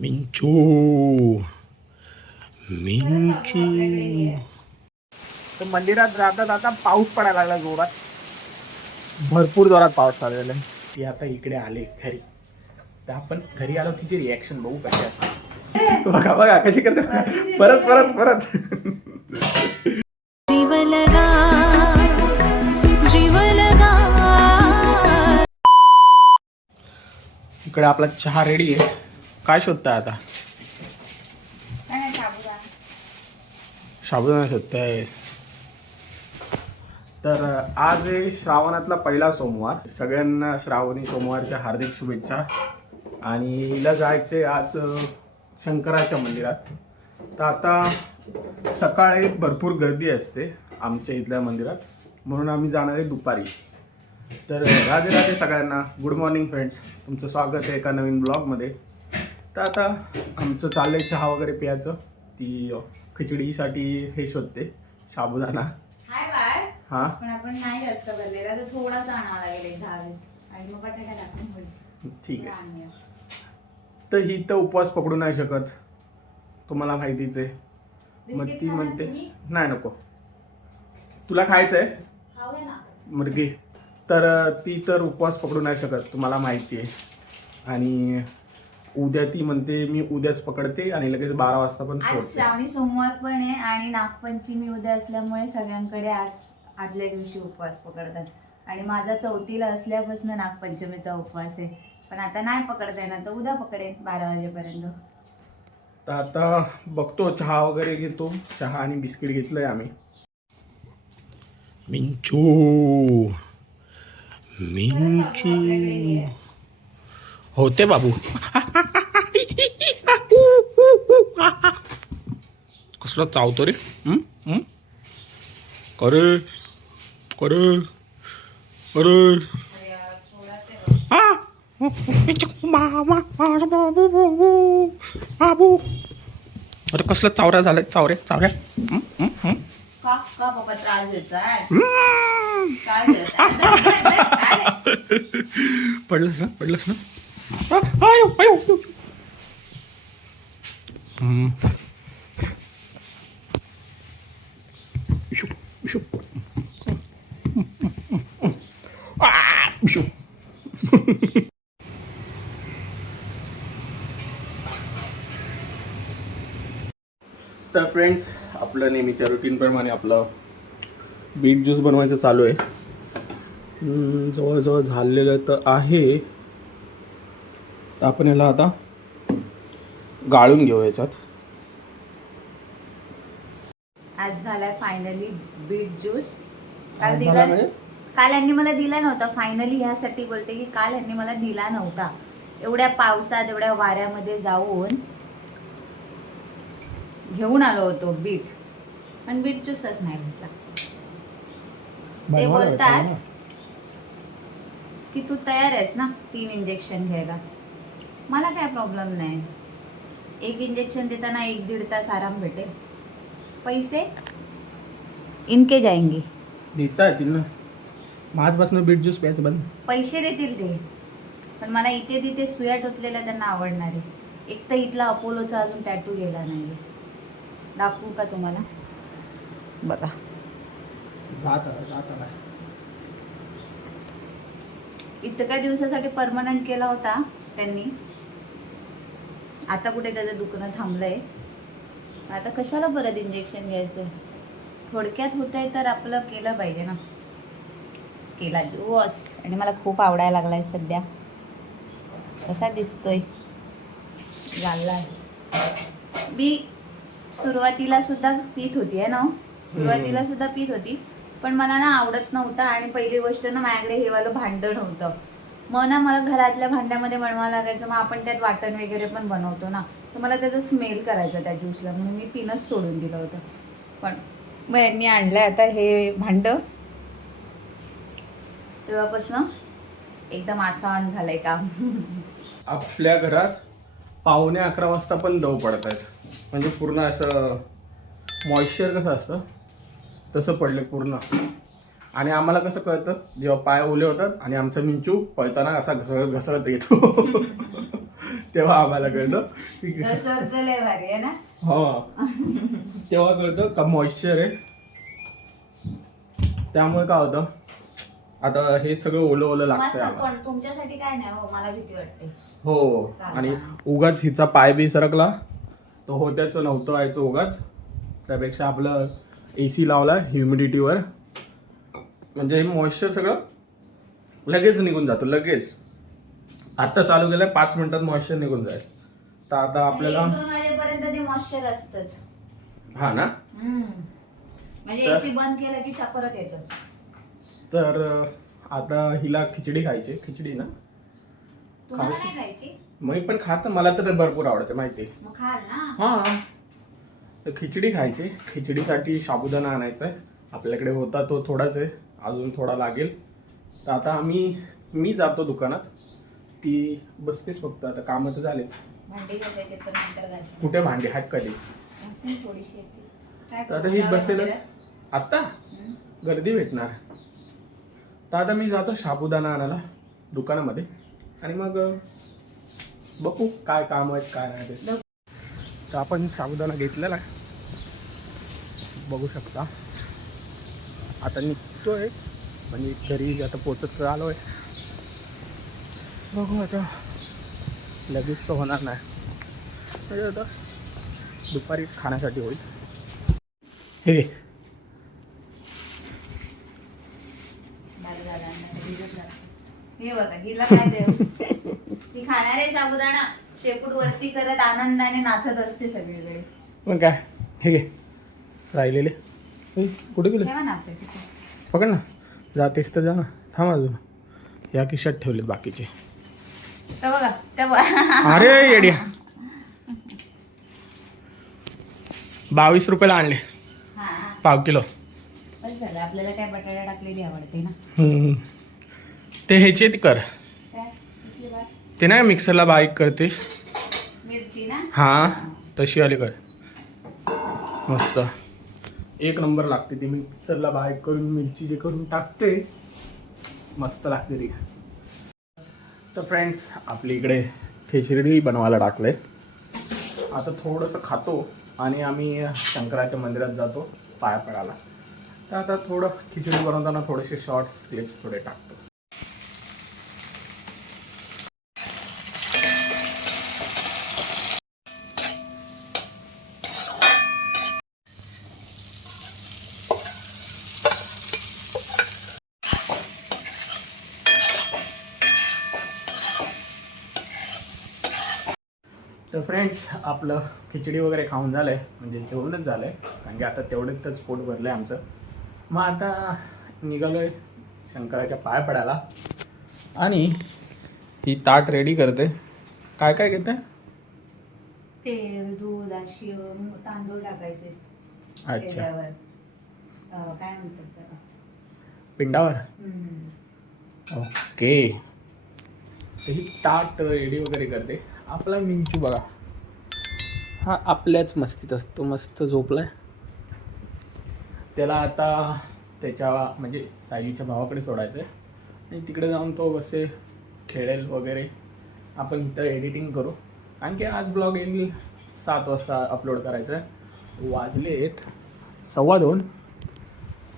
मिंचू मिंचू तर मंदिरात जाता जाता पाऊस पडायला लागला जोरात. भरपूर जोरात पाऊस चाललेला आहे ती आता इकडे आले घरी. तर आपण घरी आलो तिची रिॲक्शन बघू कशी असते. बघा बघा कशी करते. परत परत परत. इकडे आपला चहा रेडी आहे. काय शोधताय आता? साबुदाणा. शोधताय. तर आज आहे श्रावणातला पहिला सोमवार. सगळ्यांना श्रावणी सोमवारच्या हार्दिक शुभेच्छा. आणि हिला जायचे आज शंकराच्या मंदिरात. तर आता सकाळी भरपूर गर्दी असते आमच्या इथल्या मंदिरात. म्हणून आम्ही जाणार आहे दुपारी. तर राधे राधे सगळ्यांना. गुड मॉर्निंग फ्रेंड्स तुमचं स्वागत आहे एका नवीन ब्लॉगमध्ये तर आता आमचं चाललंय चहा वगैरे प्यायचं. ती खिचडीसाठी हे शोधते. साबुदाणा हाय बाय हां? पण आपण नाही जास्त भरलेला तर थोडासा आणावा लागेल एक दहा वीस आणि मग बटाटा टाकून होईल. ठीक आहे. तर ही तर उपवास पकडू नाही शकत. तुम्हाला माहितीच आहे. मग ती म्हणते? नाही नको. तुला खायचं आहे मुर्गी तर ती तर उपवास पकडू नाही शकत. तुम्हाला माहिती आहे. आणि उद्या ती म्हणते मी उद्याच पकडते आणि लगेच बारा वाजता पण आज सोडते. श्रावणी सोमवार पण आहे आणि नागपंचमी उद्या असल्यामुळे सगळ्यांकडे आज आदल्या दिवशी उपवास पकडतात. आणि माझा चौथीला असल्यापासून नागपंचमीचा उपवास आहे. पण आता नाही पकडता येणार तर उद्या पकडेन बारा वाजेपर्यंत. तर आता बघतो चहा वगैरे घेतो. चहा आणि बिस्किट घेतलंय आम्ही. मिंचू मिंचू. होते बाबू. कसला चावतो रे? करे करे करे. आ! मामा माझा बाबू अरे कसलं चावऱ्या झाल्या चावऱ्या चावऱ्या पडलंस ना पडलंस ना. आ, ai, ai. हम्म. इशू, तर फ्रेंड्स आपलं नेहमीच्या रुटीनप्रमाणे आपलं बीट ज्यूस बनवायचं चालू आहे हम्म, जवळजवळ झालेलं तर आहे तर आपण याला आता गाळून घेऊ याच्यात. आज झालाय फायनली बीट ज्यूस काल दिला? काल यांनी मला दिला नव्हता. फायनली ह्यासाठी बोलते की काल यांनी मला दिला नव्हता. एवढ्या पावसात एवढ्या वाऱ्यामध्ये जाऊन घेऊन आलो होतो बीट पण बीट ज्यूसच नाही भेटला ते बोलतात की तू तयार आहेस ना तीन इंजेक्शन घ्यायला? मला काय प्रॉब्लेम नाही. एक इंजेक्शन देताना एक दीड तास आराम भेटेल. पैसे इनके जाएंगे देता येतील ना. माझपासून बीट ज्यूस प्यायचं बंद. पैसे देतील ते. पण मला इथे तिथे सुया टोचलेल्या त्यांना आवडणार आहे. एक तर इथला अपोलोचा अजून टॅटू गेला नाही दाखवू का तुम्हाला? बघा. जात जात इतक्या दिवसासाठी परमनंट केला होता त्यांनी. आता कुठे त्याचं दुखणं थांबलंय? आता कशाला परत इंजेक्शन घ्यायचं? थोडक्यात होतंय तर आपलं केलं पाहिजे ना. केला दिवस. आणि मला खूप आवडायला लागलाय सध्या. कसा दिसतोय? गाल्ला मी सुरुवातीला सुद्धा पित होती आहे ना हो? सुरुवातीला सुद्धा पित होती. पण मला ना आवडत नव्हतं आणि पहिली गोष्ट ना माझ्याकडे हे वालं भांडं नव्हतं मग ना मला घरातल्या भांड्यामध्ये बनवावं लागायचं मग आपण त्यात वाटण वगैरे पण बनवतो ना. तर मला त्याचा स्मेल करायचा त्या ज्यूसला म्हणून मी पिणंच सोडून दिलं होतं. पण मग यांनी आणलं आता हे भांडं. तेव्हापासून एकदम आसान झालंय काम. आपल्या घरात पावणे अकरा वाजता पण दव पडत आहेत म्हणजे पूर्ण असं मॉइश्चर कसं असतं? तसं पडले पूर्ण. आणि आम्हाला कसं कळतं? जेव्हा पाय ओले होतात आणि आमचा मिंचू पळताना असा घसरत घसरत येतो. तेव्हा आम्हाला कळतं की हा. तेव्हा कळतं का मॉइश्चर आहे. त्यामुळे काय होतं? आता हे सगळं ओलं ओलं पण तुमच्यासाठी काय नाही हो मला भीती वाटते. हो. आणि उगाच हिचा पाय बी सरकला तो होत्याचं नव्हतं व्हायचं उगाच. त्यापेक्षा आपलं ए सी लावला ह्युमिडिटीवर म्हणजे हे मॉइश्चर सगळं लगेच निघून जातं लगेच. आत्ता चालू केलं पाच मिनिटात मॉइश्चर निघून जाईल. तर आता आपल्याला ते मॉइश्चर असतच. हा ना? म्हणजे तर- एसी बंद केलं की परत येतं. तर आता हिला खिचडी खायची खिचडी ना? तुम्हाला नाही खायची? मी पण खात मला तर भरपूर आवडते माहिती हा. तर खिचडी खायची खिचडीसाठी साबुदाणा आणायचा आहे. आपल्याकडे होता तो थोडाच आहे. अजून थोडा लागेल. तर आता आम्ही मी जातो दुकानात. ती बसतेच फक्त. आता कामं तर झाले भांडी घासायचे पण नंतर घालते. कुठे भांडे? आहेत कधी? घासीन थोडीशी येते काय तर आता करू? ही बसेलच. मंदिरात? आत्ता? हं? गर्दी भेटणार. तर आता मी जातो साबुदाणा आणायला दुकानामध्ये. आणि मग अं, बघू काय काम आहेत काय नाही ते. तर आपण साबुदाणा घेतलेला आहे. बघू शकता. आता निघतोय. म्हणजे घरी आता पोचत आलो आहे बघू आता. लगेच तर होणार नाही. म्हणजे आता दुपारीच खाण्यासाठी होईल. हे. हे शेपूट वरती करत आनंदाने नाचत असते सगळीकडे. मग काय? हे राहिलेले. कुठे गेले? पकड ना. जातेस तर जा ना. थांब अजून. या खिशात ठेवलेत बाकीचे. अरे येड्या. बावीस रुपयाला आणले. पाव किलो. आपल्याला काय बटाटा टाकलेली आवडते ना. हम्म. ते ह्याचे कर? ते नाही मिक्सरला बारीक करतेस. मिरची ना? हां. तशी आली कर. मस्त. एक नंबर लागते ती मिक्सरला बाहेर करून मिरची जे करून टाकते मस्त लागते ती. तर फ्रेंड्स आपल्या इकडे खिचडी बनवायला टाकले आता थोडंसं खातो आणि आम्ही शंकराच्या मंदिरात जातो पाया पडायला. तर आता थोडं खिचडी बनवताना थोडेसे शॉर्ट्स क्लिप्स थोडे टाकतो. तर फ्रेंड्स आपलं खिचडी वगैरे खाऊन झालं आहे म्हणजे जेवणच झालं आहे कारण की आता तेवढेच पोट भरलं आहे आमचं. मग आता निघालो आहे शंकराच्या पाय पडायला. आणि ही ताट रेडी करते. काय काय घेते? तेल दूध अशी तांदूळ टाकायचे अच्छा. काय म्हणतात पिंडावर. ओके. ही ताट रेडी वगैरे करते. आपला मिंचू बघा. हा आपल्याच मस्तीत असतो. मस्त झोपलाय. त्याला आता त्याच्या म्हणजे साईच्या भावाकडे सोडायचं आहे आणि तिकडे जाऊन तो कसे खेळेल वगैरे. आपण इथं एडिटिंग करू. कारण की आज ब्लॉग येईल सात वाजता अपलोड करायचं आहे वाजलेत सव्वा दोन.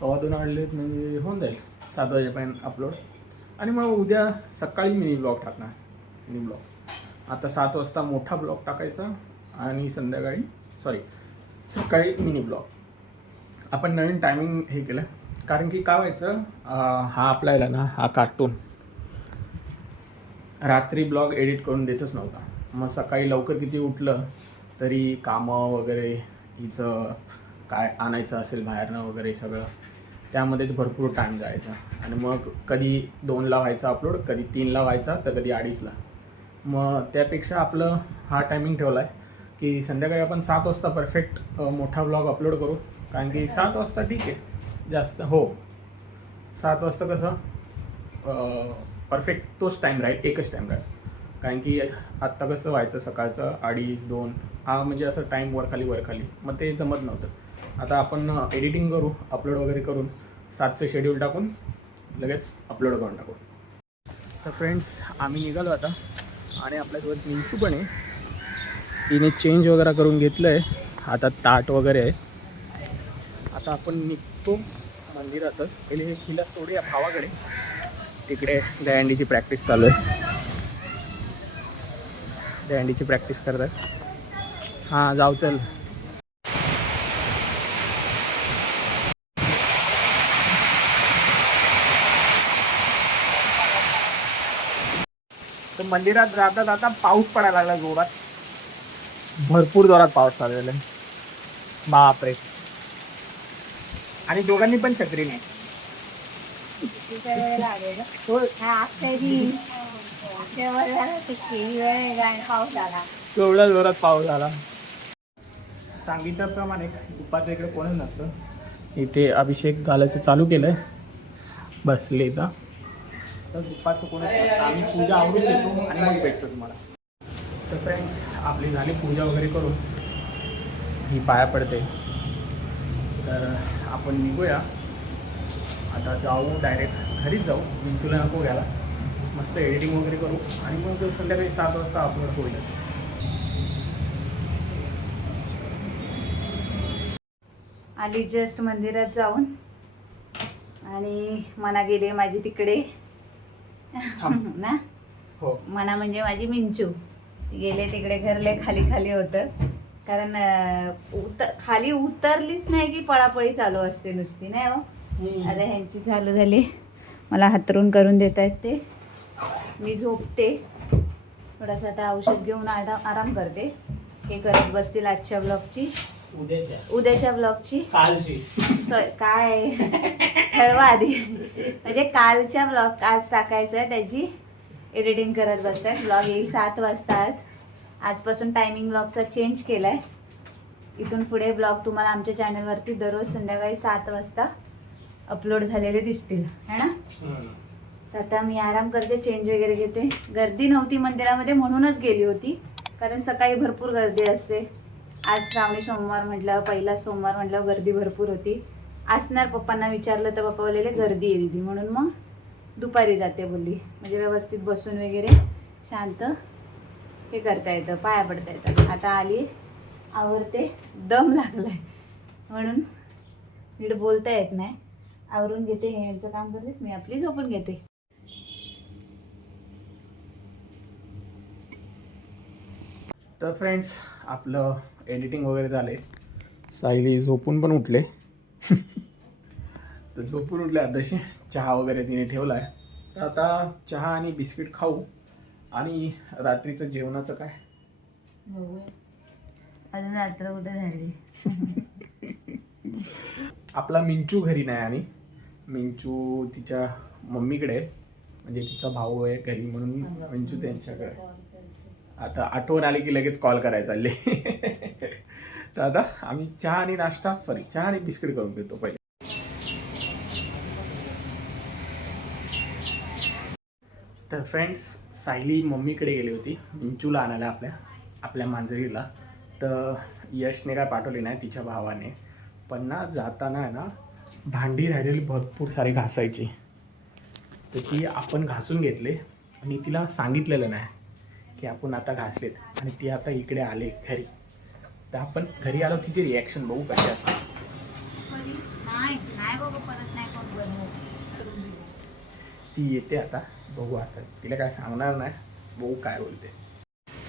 सव्वा दोन वाजलेत म्हणजे होऊन जाईल. सात वाजेपर्यंत अपलोड आणि मग उद्या सकाळी मिनी ब्लॉग टाकणार. मिनी ब्लॉग आता सात वाजता मोठा ब्लॉग टाकायचा आणि संध्याकाळी सॉरी सकाळी मिनी ब्लॉग आपण नवीन टायमिंग हे केलं. कारण की काय व्हायचं हा आपला ना हा कार्टून रात्री ब्लॉग एडिट करून देतच नव्हता. मग सकाळी लवकर किती उठलं तरी कामं वगैरे हिचं काय आणायचं असेल बाहेरनं वगैरे सगळं त्यामध्येच भरपूर टाईम जायचा. आणि मग कधी दोनला व्हायचा अपलोड कधी तीनला व्हायचा तर कधी अडीचला. मग त्यापेक्षा आपलं हा टायमिंग ठेवला आहे की संध्याकाळी आपण सात वाजता परफेक्ट मोठा ब्लॉग अपलोड करू. कारण की सात वाजता ठीक आहे. जास्त हो. सात वाजता कसं परफेक्ट तोच टाईम राहील एकच टाईम राहील. कारण की आत्ता कसं व्हायचं सकाळचं अडीच दोन हा म्हणजे असं टाईम वरखाली वरखाली. मग ते जमत नव्हतं. आता आपण एडिटिंग करू अपलोड वगैरे करून सातचं शेड्यूल टाकून लगेच अपलोड करून टाकू. तर फ्रेंड्स आम्ही निघालो आता. आणि आपल्यासोबत मिंचू पण आहे. तिने चेंज वगैरे करून घेतलं आहे आता ताट वगैरे आहे. आता आपण निघतो मंदिरातच. पहिले हिला सोडूया भावाकडे. तिकडे दयांडीची प्रॅक्टिस चालू आहे. दयांडीची प्रॅक्टिस करतात. हां जाऊ चल. मंदिरात जाता जाता पाऊस पडायला लागला जोरात. भरपूर जोरात पाऊस चाललेला आहे बापरे. आणि दोघांनी पण छत्री नाही केवढा जोरात पाऊस झाला. सांगितल्याप्रमाणे दुपारच्या इकडे कोणच नसतं. इथे अभिषेक घालायचं चालू केलंय. बसले इथं. तर दुपारचं कोणच नसतं आम्ही पूजा आवडून घेतो आणि मग भेटतो तुम्हाला. तर फ्रेंड्स आपली झाली पूजा वगैरे करून. ही पाया पडते. तर आपण निघूया. आता जाऊ डायरेक्ट घरीच जाऊ. विंचूला नको घ्यायला. मस्त एडिटिंग वगैरे करू. आणि मग संध्याकाळी सात वाजता अपलोड होईलच आली जस्ट मंदिरात जाऊन. आणि मना गेले माझी तिकडे. ना? हो. मना म्हणजे माझी मिंचू. गेले तिकडे घरले खाली खाली होतं. कारण अं, उत खाली उतरलीच नाही की पळापळी चालू असते नुसती नाही हो? आता ह्यांची चालू झाली. मला हातरून करून देत आहेत ते. मी झोपते. थोडासा आता औषध घेऊन आरा आराम करते. हे करत बसतील आजच्या ब्लॉगची उद्याच्या. उद्याच्या ब्लॉगची कालची. सॉरी काय? ठरवा आधी. म्हणजे कालच्या ब्लॉग आज टाकायचं आहे त्याची एडिटिंग करत बसतात ब्लॉग येईल सात वाजता आज. आजपासून टायमिंग ब्लॉगचा चेंज केला आहे इथून पुढे ब्लॉग तुम्हाला आमच्या चॅनलवरती दररोज संध्याकाळी सात वाजता अपलोड झालेले दिसतील. है ना? तर आता मी आराम करते चेंज वगैरे घेते. गर्दी नव्हती मंदिरामध्ये म्हणूनच गेली होती. कारण सकाळी भरपूर गर्दी असते. आज श्रावणी सोमवार म्हटलं पहिला सोमवार म्हटलं गर्दी भरपूर होती. असणार पप्पांना विचारलं तर पप्पा बोललेले गर्दी आहे दिदी म्हणून मग दुपारी जाते बोलली. म्हणजे व्यवस्थित बसून वगैरे शांत हे करता येतं पाया पडता येतं आता आली आवरते दम लागलाय. म्हणून नीट बोलता येत नाही. आवरून घेते हे यांचं काम करते मी आपली झोपून घेते. तर फ्रेंड्स आपलं एडिटिंग वगैरे झाले सायली झोपून पण उठले. तर झोपून उठले आताशी चहा वगैरे तिने ठेवला आहे तर आता चहा आणि बिस्किट खाऊ आणि रात्रीचं जेवणाचं काय? अजून रात्र कुठे झाली? आपला मिंचू घरी नाही आणि मिंचू तिच्या मम्मीकडे. म्हणजे तिचा भाऊ आहे घरी म्हणून मिंचू त्यांच्याकडे. आता आठवण आली की लगेच कॉल करायला चालले तर आता आम्ही चहा आणि नाश्ता सॉरी चहा आणि बिस्किट करून घेतो पहिले. तर फ्रेंड्स सायली मम्मीकडे गेली होती मिंचूला आणायला आपल्या आपल्या मांजरीला. तर यशने काय पाठवली नाही तिच्या भावाने पण ना जाताना आहे ना भांडी राहिलेली भरपूर सारी घासायची. तर ती आपण घासून घेतले आणि तिला सांगितलेलं नाही की आपण आता घासलेत आणि ती आता इकडे आले घरी. तर आपण घरी आलो तिची रिॲक्शन बघू कशी असते. नाही नाही बाबा परत नाही कोण बनवत ती येते आता बघू आता. तिला काय सांगणार नाही बघू काय बोलते.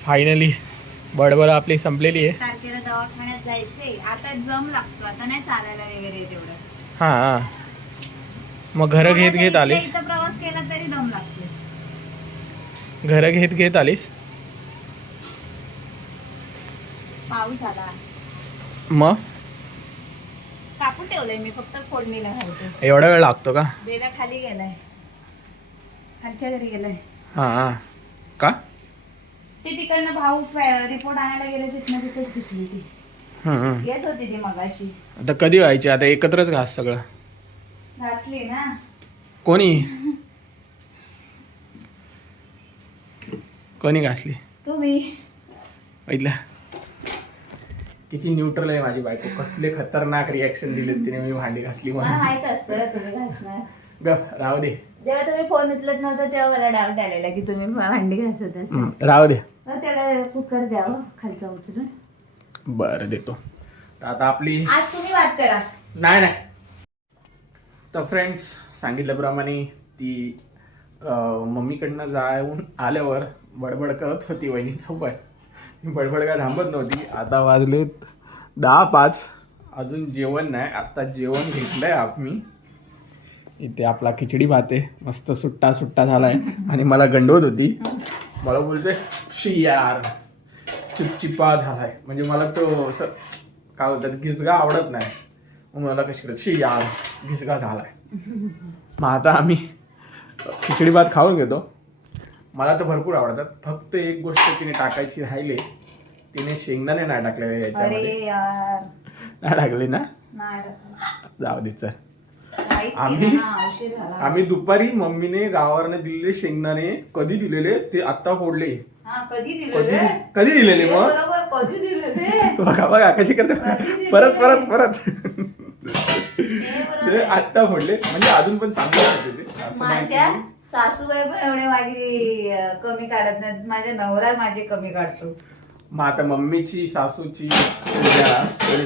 फायनली बडबड आपली संपलेली आहे. तारखेला दवाखान्यात जायचंय आता जम लागतो आता नाही चालायला वगैरे तेवढं. हां हां. मग घरं घेत घेत आलीस? प्रवास केला तरी दम लागतो घरं घेत घेत आलीस? पाऊस आला मग? कापून ठेवलंय मी फक्त फोडणीला घालते. एवढा वेळ लागतो का? बेला खाली गेलाय. खालच्या घरी गेलाय. हां हां. का? ते तिकडनं भाऊ रिपोर्ट आणायला गेले तिथनं तिथेच घुसली ती. येत होती ती मगाशी. आता कधी व्हायची? आता एकत्रच घास सगळं. घासली ना. कोणी? कोणी घासली? तुम्ही. बघितलं किती न्यूट्रल आहे माझी बायको. कसले खतरनाक रिॲक्शन दिले तिने. मी भांडी घासली मला म्हणून. माहीत असतं तुम्ही घासणार. ग राहू दे. जेव्हा तुम्ही फोन उचलत नव्हता तेव्हा मला डाऊट आलेला की तुम्ही भांडी घासत असाल. हं, राहू दे. त्याला कुकर द्यावं खालचा उचलून. बरं देतो. तर आता आपली आज तुम्ही बात करा. नाही नाही. तर फ्रेंड्स सांगितल्याप्रमाणे ती अं, मम्मीकडनं जाऊन आल्यावर बडबड करत होती वहिनीसोबत. बडबड काय थांबत नव्हती. आता वाजलेत दहा पाच. अजून जेवण नाही. आत्ता जेवण घेतलंय आम्ही. इथे आपला खिचडी भात आहे. मस्त सुट्टा सुट्टा झालाय. आणि मला गंडवत होती. मला बोलते शी यार चिपचिपा झालाय. म्हणजे मला तो असं काय होतात घिसगा आवडत नाही. मग मला कशी करत शी यार गिसगा झालाय. मग आता आम्ही खिचडी भात खाऊन घेतो. मला तर भरपूर आवडतात. फक्त एक गोष्ट तिने टाकायची राहिली तिने शेंगदाणे नाही टाकले याच्यामध्ये. अरे यार. नाही टाकले ना? नाही. जाऊ दे चल. आम्ही- ना, उशीर झाला. आम्ही दुपारी मम्मीने गावावरने दिलेले शेंगदाणे कधी दिलेले ते आत्ता फोडले. हा कधी दिलं कधी रे? कधी दिलेले हे मग? बरोबर कधी दिलं ते बघा बघा कशी करते. कधी परत? परत परत. हे बरोबर ते. आत्ता फोडले. म्हणजे अजून पण चांगले होते ते. असं नाही की- सासूबाई पण एवढे माझी अं, कमी काढत नाहीत. माझ्या नवरा माझे कमी काढतो. मग आता मम्मीची सासूची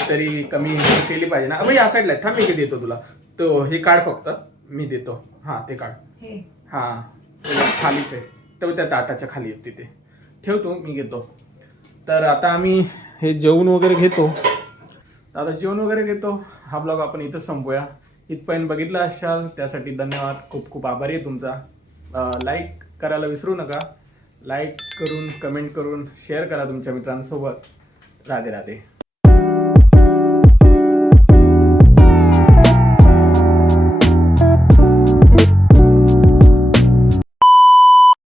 तरी कमी केली पाहिजे ना? अबे या साईडला. थांब मी देतो तुला. तो हे काढ फक्त. मी देतो. हा ते काढ. हे. हा ते खालीच आहे. तर त्या ताटाच्या खाली आहे तिथे. ठेवतो मी घेतो. तर आता आम्ही हे जेवण वगैरे घेतो. तर आता जेवण वगैरे घेतो. हा ब्लॉग आपण इथंच संपूया. इथपर्यंत बघितला असाल त्यासाठी धन्यवाद. खूप खूप आभारी आहे तुमचा. लाईक करायला विसरू नका. लाईक करून कमेंट करून शेअर करा तुमच्या मित्रांसोबत. राधे राधे.